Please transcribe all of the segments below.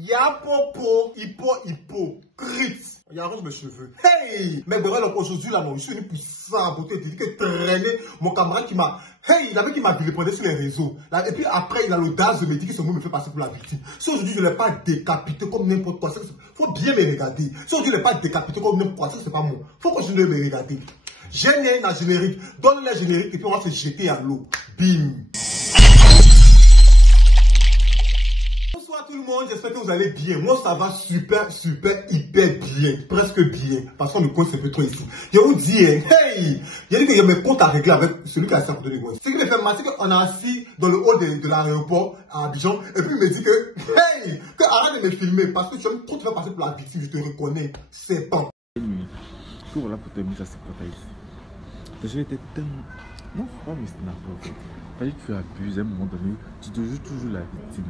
Y'a popo, hypocrite. Il arrange mes cheveux. Hey! Mais bon, alors aujourd'hui, là, non, je suis venu puissant pour te dire que traîner mon camarade qui m'a. Hey, il avait qui m'a vilipendé sur les réseaux. Là, et puis après, il a l'audace de me dire que ce mot me fait passer pour la victime. Si aujourd'hui, je ne l'ai pas décapité comme n'importe quoi, il faut bien me regarder. Si aujourd'hui, je ne l'ai pas décapité comme n'importe quoi, ça, c'est pas moi. Il faut continuer de me regarder. J'ai un générique. Donne le générique et puis on va se jeter à l'eau. Bim! Bonsoir tout le monde, j'espère que vous allez bien. Moi ça va super, hyper bien. Presque bien. Parce qu'on me compte un peu trop ici. Je vous dis, hey! Il a dit que j'ai mes comptes à régler avec celui qui a sorti de l'église. Ce qui me fait mal, c'est qu'on est assis dans le hall de l'aéroport à Abidjan. Et puis il me dit que, hey! Que arrête de me filmer parce que tu aimes trop te faire passer pour la victime. Je te reconnais. C'est pas. Que voilà pour te mettre à ce côté ici. Parce que j'étais tellement. Non, faut pas me snapper en fait. Fallait que tu abuses à un moment donné. Tu te joues toujours la victime.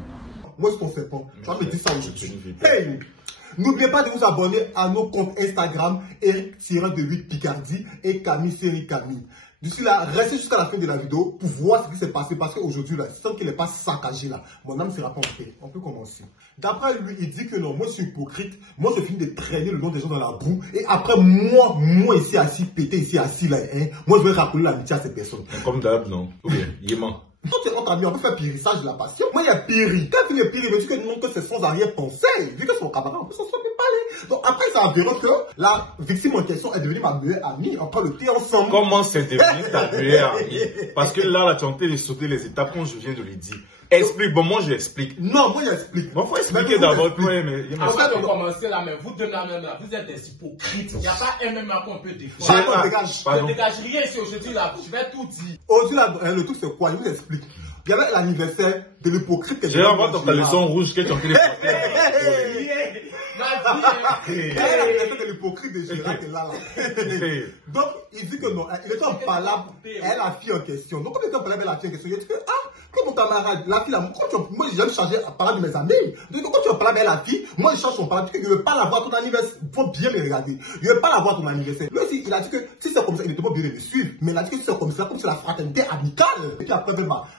Moi, je t'en fais pas. Tu vas me dire ça aujourd'hui. Hey! N'oubliez pas de vous abonner à nos comptes Instagram, Eric-de8 Picardie et Camille Série Camille. D'ici là, restez jusqu'à la fin de la vidéo pour voir ce qui s'est passé. Parce qu'aujourd'hui, là, sans qu'il n'est pas saccagé là, mon âme sera pas en paix. On peut commencer. D'après lui, il dit que non, moi je suis hypocrite. Moi je finis de traîner le long des gens dans la boue. Et après, moi ici assis, pété ici assis là, hein, moi je vais rappeler l'amitié à ces personnes. Comme d'hab, non. Ou bien, il est mort. Quand tu rentres ami, on peut faire périssage de la passion. Moi, il y a péri. Quand il y a péri, il me dit que non, que c'est sans arrière-pensée. Vu que son camarade, on peut s'en sortir parler. Donc après, ça avéré que la victime en question est devenue ma meilleure amie. On prend le thé ensemble. Comment c'est devenu ta meilleure amie? Parce que là, tu es en train de sauter les étapes comme je viens de le dire. Explique, bon, moi j'explique. Non, moi j'explique. Bon, faut expliquer d'abord. Avant de commencer là, mais vous deux là, vous êtes des hypocrites. Il n'y a pas un même qu'on peut défendre. Je ne dégage rien ici aujourd'hui là, je vais tout dire. Aujourd'hui là, le truc c'est quoi? Je vous explique. Il y avait l'anniversaire de l'hypocrite que j'ai envoyé ton caleçon rouge que tu as fait. Il y avait l'anniversaire de l'hypocrite de Gérard qui est là. Donc, il dit que non, il était en palabre avec la fille en question. Donc, comme il était en palabre avec la fille en question, il dit que, que mon camarade, la fille là, moi j'ai jamais changé à parler de mes amis. Donc, quand tu en parles avec la fille, moi je change son parole. Je ne veux pas la voir ton anniversaire. Il faut bien me regarder. Je ne veux pas la voir ton anniversaire. Lui aussi, il a dit que si c'est comme ça, il était pas bien de me suivre. Mais il a dit que si c'est comme ça, comme c'est la fraternité amicale. Et puis après,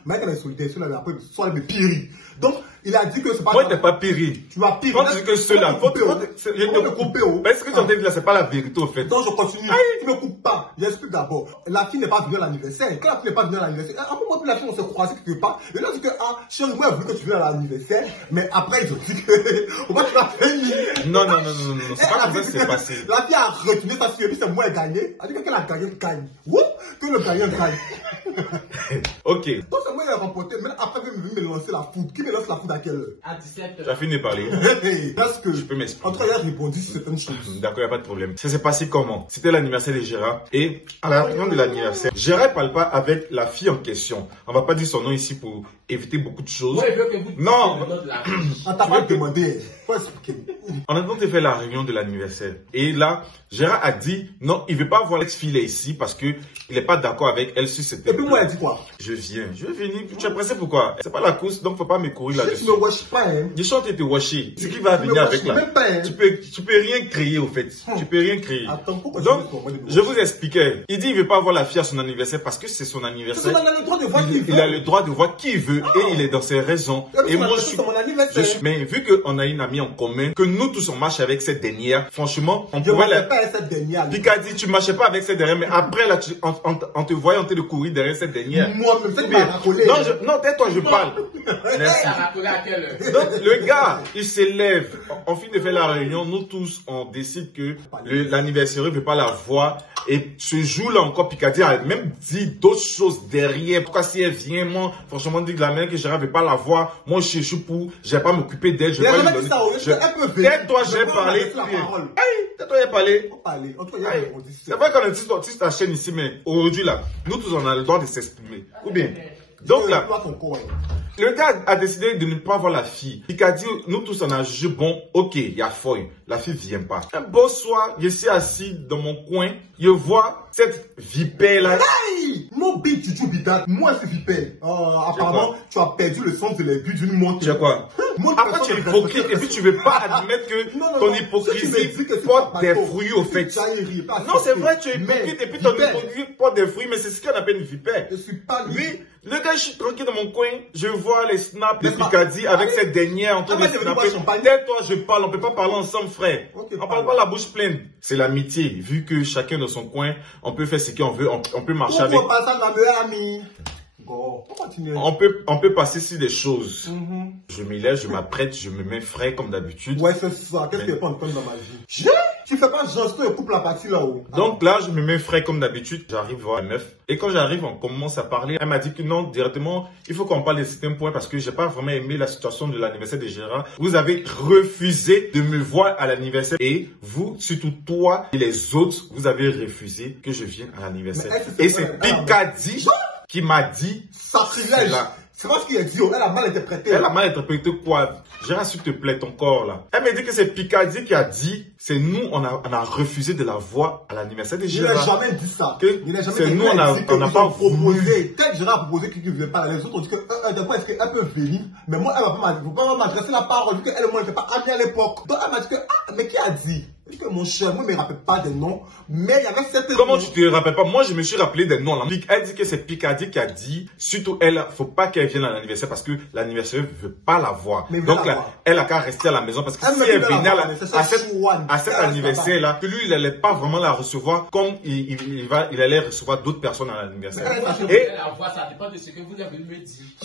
ma elle est solidaire, cela, après, soit elle me pire. Donc, il a dit que c'est pas. Moi, t'es pas piri. Tu vas pire. Quand tu dis que cela, faut te couper. Est-ce que tu entends là, c'est pas la vérité au fait? Donc, je continue. Tu ne me coupes pas. J'explique d'abord. La fille n'est pas venue à l'anniversaire. Quand la fille n'est pas venue à l'anniversaire, après moi, puis la fille, on s'est croisés quelque part. Et là, on dit que, chérie, moi, j'ai voulu que tu viennes à l'anniversaire. Mais après, ils ont dit que, moi, tu l'as fait. Non. C'est pas comme ça que c'est passé. La fille a retourné sa fille, et puis c'est moi qui ai gagné. Elle dit que a gagné, gagne. Que le gagnant gagne. Ok. Donc, c'est moi qui ai remporté. Mais après, il veut me lancer la foudre. Qui me lance la foudre à quelle heure? À 17h. Tu as fini de parler. Parce que je peux m'expliquer. En tout cas, il a répondu sur certaines choses. D'accord, il n'y a pas de problème. Ça s'est passé comment? C'était l'anniversaire de Gérard. Et à la réunion de l'anniversaire, Gérard ne parle pas avec la fille en question. On va pas dire son nom ici pour éviter beaucoup de choses. Ouais, que vous non. On t'a pas demandé. Faut expliquer. On a donc fait la réunion de l'anniversaire. Et là, Gérard a dit non, il ne veut pas voir cette fille-là ici parce qu'il n'est pas d'accord avec elle si c'était. Et puis moi, elle dit quoi? Je vais venir. Tu es pressé pourquoi? C'est pas la course, donc faut pas me courir là-dessus. Tu me washes pas, hein? Je chante et te washer. Ce qui va venir avec là. Tu peux rien créer au fait. Tu peux rien créer. Attends, pourquoi donc, je vous expliquais. Il dit il veut pas voir la fille à son anniversaire parce que c'est son anniversaire. Il a le droit de voir qui il veut. Il a le droit de voir qui il veut et il est dans ses raisons. Et moi, je suis. Mais vu qu'on a une amie en commun, que nous tous on marche avec cette dernière, franchement, on pourrait la. pas avec cette dernière. Picardie, tu marchais pas avec cette dernière, mais après là, on te voyait en train de courir derrière cette dernière. Moi, même peut-être pas racolé. Non, tais-toi, je parle. Donc, le gars, il s'élève. On finit de faire la réunion. Nous tous, on décide que l'anniversaire ne veut pas la voir. Et ce jour-là encore, Picardie a même dit d'autres choses derrière. Pourquoi si elle vient, moi, franchement, dit que la mère que Gérard ne veut pas la voir. Moi, je suis pour, je vais pas m'occuper d'elle. Je vais pas lui donner. Tais-toi, j'ai parlé. Tais-toi, j'ai parlé. C'est vrai qu'on est tous ta chaîne ici, mais aujourd'hui là, nous tous on a le droit de s'exprimer. Ou bien. Donc là, le gars a décidé de ne pas voir la fille. Il a dit, nous tous on a jugé, bon, ok, il y a feuille, la fille vient pas. Un beau soir, je suis assis dans mon coin, je vois cette vipère là. Hey! Mon No big to bidat. Moi, c'est vipère. Apparemment, tu as perdu le sens de l'aiguille d'une montre. Tu sais quoi? Après, tu es hypocrite et puis tu veux pas admettre que ton hypocrisie porte des fruits au fait. Non, c'est vrai, tu es hypocrite et puis ton hypocrisie porte des fruits, mais c'est ce qu'on appelle une vipère. Je suis pas lui. Oui, le gars, je suis tranquille dans mon coin, je vois les snaps de Picardie avec cette dernière en train de snapper. Tais-toi, je parle, on peut pas parler ensemble, frère. On parle pas la bouche pleine. C'est l'amitié, vu que chacun dans son coin, on peut faire ce qu'on veut, on peut marcher avec. On peut passer sur des choses. Je m'y lève, je m'apprête, je me mets frais comme d'habitude. Ouais, c'est ça. Qu'est-ce qu'il n'y a pas encore dans ma vie? Tu fais pas genre, je coupe la partie là-haut. Donc là, je me mets frais comme d'habitude. J'arrive voir la meuf. Et quand j'arrive, on commence à parler. Elle m'a dit que non, directement, il faut qu'on parle de certains points parce que j'ai pas vraiment aimé la situation de l'anniversaire de Gérard. Vous avez refusé de me voir à l'anniversaire. Et vous, surtout toi et les autres, vous avez refusé que je vienne à l'anniversaire. Et c'est Picardie qui m'a dit sacrilège. C'est pas ce qu'il a dit, elle a mal interprété. Elle a mal interprété quoi? Gérard, s'il te plaît, ton corps là. Elle m'a dit que c'est Picardie qui a dit, c'est nous, on a refusé de la voir à l'anniversaire de Gérard. Il n'a jamais dit ça. C'est nous, on n'a pas proposé. Peut-être Gérard a proposé qu'il ne venait pas. Les autres ont dit que, d'abord, est-ce qu'elle peut venir? Mais moi, elle ne va pas m'adresser la parole, vu qu'elle et moi, on n'était pas amis à l'époque. Donc, elle m'a dit que, mais qui a dit? Je dis que mon cher, moi, je ne me rappelle pas des noms, mais il y avait cette... Comment tu te rappelles pas? Moi, je me suis rappelé des noms là. Elle dit que c'est Picardie qui a dit, surtout elle, faut pas qu'elle vienne à l'anniversaire parce que l'anniversaire ne veut pas la voir. Donc là, elle a qu'à rester à la maison parce que si elle venait à cet anniversaire là, que lui, il n'allait pas vraiment la recevoir comme il allait recevoir d'autres personnes à l'anniversaire. Et la voix, ça dépend de ce que vous avez me dit.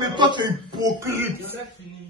Mais toi, tu es hypocrite.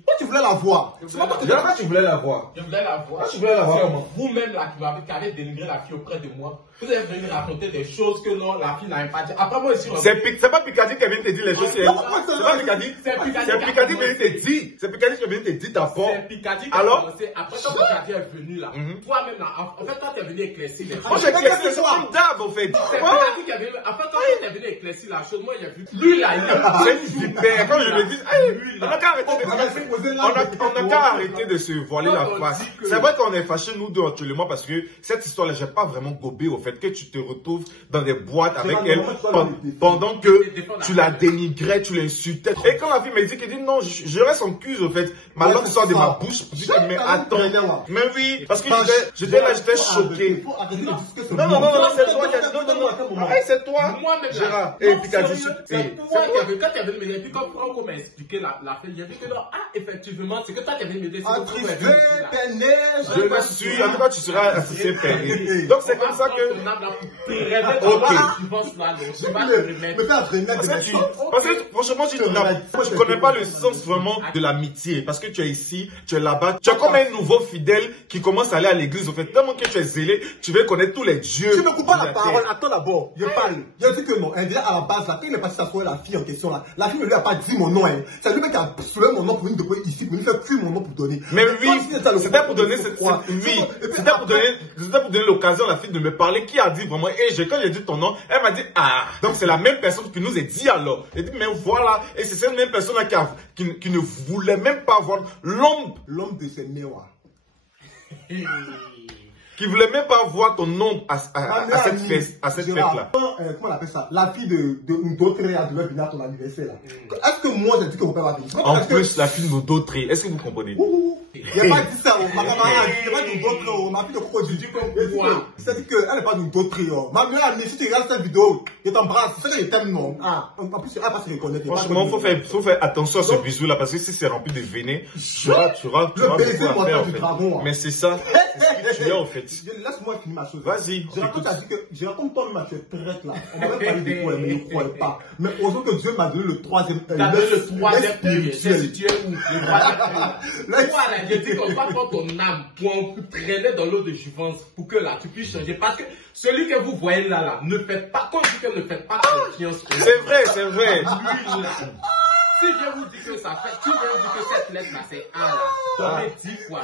Toi, tu voulais la voir. C'est pas que tu voulais la voir. Je voulais la voir. Tu voulais la voir. Vous-même là qui avez dénigré la fille auprès de moi, vous êtes venu raconter des choses que non, la fille n'avait pas dit. Après moi ici, c'est pas Picardie qui vient te dire les choses. C'est pas Picardie. C'est Picardie qui vient te dire. C'est Picardie qui vient te dire d'abord. C'est Picardie qui a commencé. Après quand Picardie est venu là, toi-même là, en fait toi t'es venu éclaircir les choses. Moi j'ai éclairci les choses d'ab en fait. C'est Picardie qui est venu. En fait quand t'es venu éclaircir la chose, moi j'ai vu. Lui là, il a c'est une vipère. Quand je me dis, on a qu'à arrêter de se voiler la face. C'est vrai qu'on est fâchés nous deux actuellement parce que cette histoire là, j'ai pas vraiment gobé au fait que tu te retrouves dans des boîtes avec elle pendant que tu la dénigrais, tu l'insultais. Et quand la fille me dit qu'elle dit non, je reste en cuse au fait, ma langue sort de ma bouche, je dis mais attends, mais oui, parce que j'étais là, j'étais choqué. Non, c'est toi qui as non, c'est toi, Gérard. Et Picardie, quand tu avais me dire, puis quand Franco m'a expliqué la fille, j'ai dit que non, effectivement, c'est que toi tu avais me dire, je me suis, en tout cas tu seras assisté peiné. Donc c'est comme ça que parce que franchement, je connais pas le sens vraiment de l'amitié. Parce que tu es ici, tu es là-bas. Tu es comme un nouveau fidèle qui commence à aller à l'église. Au fait, tellement que tu es zélé, tu veux connaître tous les dieux. Tu ne me coupes pas la parole. Attends d'abord, je parle. Je dis que non. Déjà à la base, là, quand il est passé s'asseoir la fille en question, là, la fille ne lui a pas dit mon nom. C'est lui qui a soulevé mon nom pour venir ici, pour lui faire fuir mon nom pour donner. Mais oui, c'était pour donner l'occasion à la fille de me parler. Qui a dit vraiment, quand j'ai dit ton nom, elle m'a dit, ah, donc c'est la même personne qui nous a dit alors. Elle dit, mais voilà, et c'est cette même personne là qui ne voulait même pas voir l'ombre de ses mémoires. Qui voulait même pas voir ton nom à cette fête-là. Comment on appelle ça? La fille d'autre a dû venir à ton anniversaire là. Est-ce que moi j'ai dit que mon père va venir? En plus, la fille d'autre, est-ce que vous comprenez? Il n'y a pas dit ça, ma camarade, il n'y a pas d'une d'autre, ma fille de quoi je dis comme moi. C'est-à-dire qu'elle n'est pas d'une d'autre. Ma meilleure amie, si tu regardes cette vidéo, je t'embrasse, c'est que je t'aime, non? En plus, elle va pas se reconnaître. Franchement, faut faire attention à ce bisou là, parce que si c'est rempli de venin, tu auras le baiser mortel du dragon. Mais c'est ça, c'est ce que tu as en fait. Laisse-moi finir ma chose. Vas-y. J'ai raconté toi-même, tu es traite là. On m'a même parlé de quoi, mais je ne croyais pas. Mais heureusement que Dieu m'a donné le troisième œil. Le troisième œil. C'est tu es où? Le troisième œil. Je dis qu'on va prendre ton âme pour traîner dans l'eau de jouvence pour que là tu puisses changer. Parce que celui que vous voyez là, ne faites pas, quand je dis que ne faites pas confiance. C'est vrai, c'est vrai. Lui là. Si je vous dis que ça fait, si je vous dis que cette lettre là c'est A là, donnez 10 fois.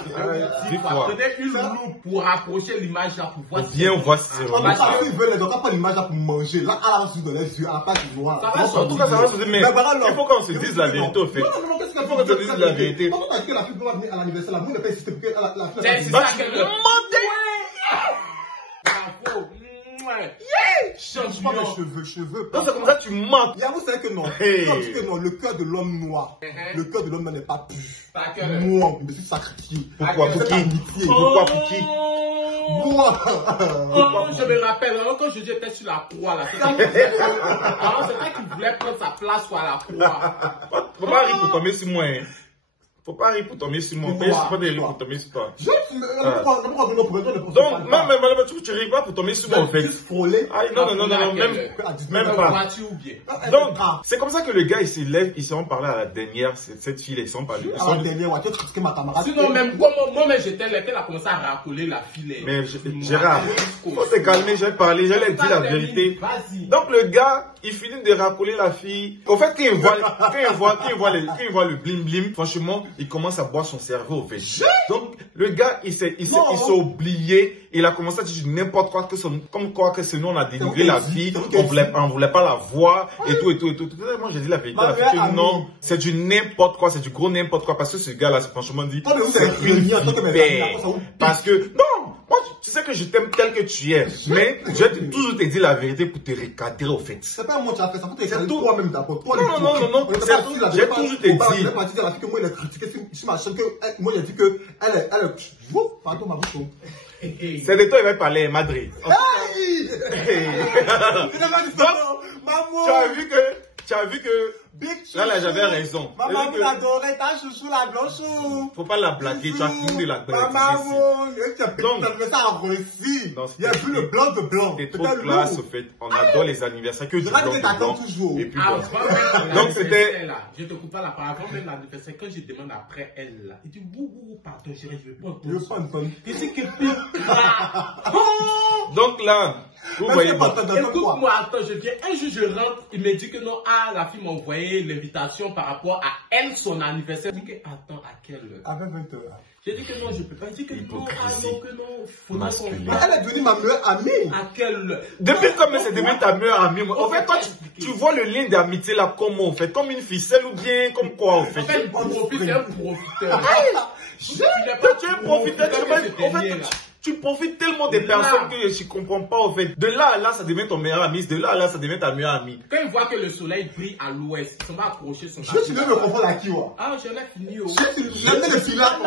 10 fois. Donnez une loupe pour rapprocher l'image là pour voir. Bien, on voit si c'est vrai. Ils veulent, ils n'ont pas l'image là pour manger. Là, à la suite de les yeux, à la page du noir. En tout cas, ça va se dire, mais il faut qu'on se dise la vérité au fait. Non, qu'est-ce qu'il faut qu'on se dise la vérité? Pourquoi t'as dit que la fille doit venir à l'anniversaire là? Vous ne pas insister pour que la fille. C'est ça qu'elle me demande. Bravo. Je parle de cheveux. Donc c'est comme ça que tu mens. Et vous savez que non. Hey. Quand tu dis que non, le cœur de l'homme noir, le cœur de l'homme noir n'est pas pur. Moi, Moi, je me suis sacrifié. Pourquoi pour qui? Pourquoi pour qui? Moi. Je me rappelle, quand Jésus était sur la croix, là, c'est vrai qu'il voulait prendre sa place sur la croix. Faut pas rire pour tomber sur moi. Hein. Faut pas rire pour tomber sur moi. Fais pas de rire pour tomber sur toi. Donc, même, tu ris pas pour tomber sur moi, en fait. Ah, non, même pas. Donc, c'est comme ça que le gars, il s'élève, ils se sont parlé à la dernière, cette fille, ils se sont parlé. Sinon, même moi, j'étais là, elle a commencé à racoler la fille. Mais Gérard, faut te calmer, j'ai parlé, j'allais dire la vérité. Donc, le gars, il finit de racoler la fille. En fait, quand il voit le blim blim, franchement, il commence à boire son cerveau, en fait. Donc, le gars, il s'est oublié, il a commencé à dire n'importe quoi, comme quoi que sinon on a dénigré la fille, on voulait pas la voir, et tout. Moi, j'ai dit la vérité, non, c'est du n'importe quoi, c'est du gros n'importe quoi, parce que ce gars-là, franchement dit, parce que, non, moi, tu sais que je t'aime tel que tu es, mais j'ai toujours te dit la vérité pour te recadrer, au fait. C'est pas moi qui as fait ça, c'est toi-même d'abord. Non, j'ai toujours te dit. Je vais pas dire la fille que moi, il a critiqué sur ma chaîne, que moi, il a dit que elle pardon, ma bouche. C'est de toi, il va parler, Madrid. Tu as vu que là, j'avais raison. Maman, vous adorez ta chouchou, la blanchou. Faut pas la blaguer, tu as fini de la blaguer. Maman, donc, ça a réussi. Il y a plus le blanc de blanc. T'es trop classe, au fait. On adore les anniversaires que du blanc de blanc. Et puis, donc, c'était... Je te coupe pas la parole. Avant même l'anniversaire, quand je demande après elle, là, il dit, pardon, je veux pas entendre. Qu'est-ce que donc là, vous voyez pas. Écoute-moi, attends, je viens. Un jour, je rentre, il me dit que non, la fille m'a envoyé l'invitation par rapport à elle, son anniversaire. Je dis que, attends, à quelle heure? À 20h. J'ai dit que non, je peux pas. Je dis que non, que non. Faut elle est devenue ma meilleure amie. À quelle heure? Depuis quand c'est devenu ta meilleure amie? En fait, toi, tu vois le lien d'amitié là, comment on fait? Comme une ficelle ou bien comme quoi on fait? En fait, profiteur. Toi, tu es un profiteur. En fait, tu profites tellement des personnes que je ne comprends pas, en fait. De là à là, ça devient ton meilleur ami. De là à là, ça devient ta meilleure amie. Quand il voit que le soleil brille à l'ouest, il va accrocher son Je suis me comprendre à qui, ouais. Ah, j'en ai fini, oh. J'aime le filat,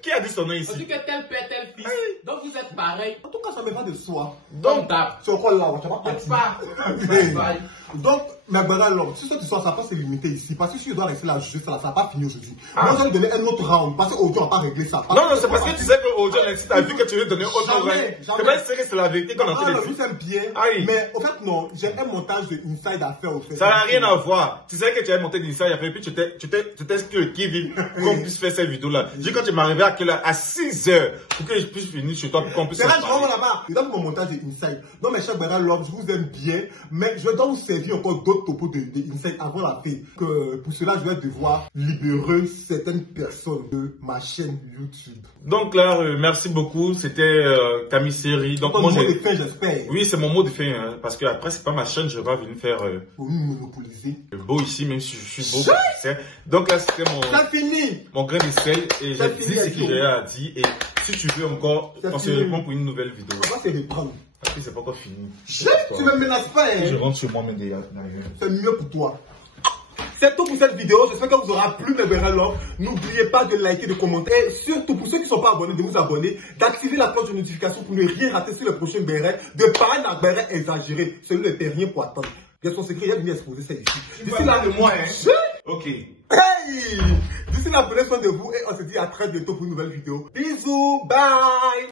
Qui a dit son nom ici? On dit que tel père, tel fils. Donc vous êtes pareil. En tout cas, ça me va de soi. Donc, ce rôle-là, tu vas pas. Donc, mais ben alors, si cette histoire, ça va se limiter ici. Parce que si je dois rester là, ça n'a pas fini aujourd'hui. Moi, je vais donner un autre round. Parce qu'aujourd'hui, on va pas régler ça. Non, c'est parce que tu sais qu'aujourd'hui, si tu as vu que tu veux donner un autre round, c'est pas que c'est la vérité qu'on a fait. Je vous aime bien. Mais au fait, non, j'ai un montage de inside à faire au fait. Ça n'a rien à voir. Tu sais que tu as monté d'inside à faire, et puis tu t'es inscrit qui vit qu'on puisse faire cette vidéo-là. Je dis quand tu m'arrivais à quelle heure? À 6h. Pour que je puisse finir chez toi, pour qu'on puisse. C'est là, je rentre là-bas. Il donne mon montage de inside. Non, mes chers Béral Lord, je vous aime bien. Mais je dois vous servir encore d'autres topos de inside avant la fin. Que pour cela, je vais devoir libérer certaines personnes de ma chaîne YouTube. Donc là, merci beaucoup. C'était Camille Série. Donc moi, mot de fin, j'espère. Oui, c'est mon mot de fin. Hein, parce que après, c'est pas ma chaîne, je vais venir faire. Pour nous monopoliser. Beau ici, même si je suis beau. Donc là, c'était mon grain de sel. Et j'ai dit ce que j'ai à dire. Et si tu veux encore, on se reprend pour une nouvelle vidéo. On va se reprendre. Parce que c'est pas encore fini. Tu me menaces pas, hein. Je rentre sur moi-même déjà. C'est mieux pour toi. C'est tout pour cette vidéo. J'espère qu'elle vous aura plu, mes Béral Lord. N'oubliez pas de liker, de commenter. Et surtout, pour ceux qui ne sont pas abonnés, de vous abonner, d'activer la cloche de notification pour ne rien rater sur le prochain Béral. De parler d'un Béral exagéré. Celui ne fait rien pour attendre. Il y a son secret, il y a bien exposé ça ici. D'ici là, de moi, hein. Ok. Hey! D'ici là, prenez soin de vous et on se dit à très bientôt pour une nouvelle vidéo. Bisous, bye!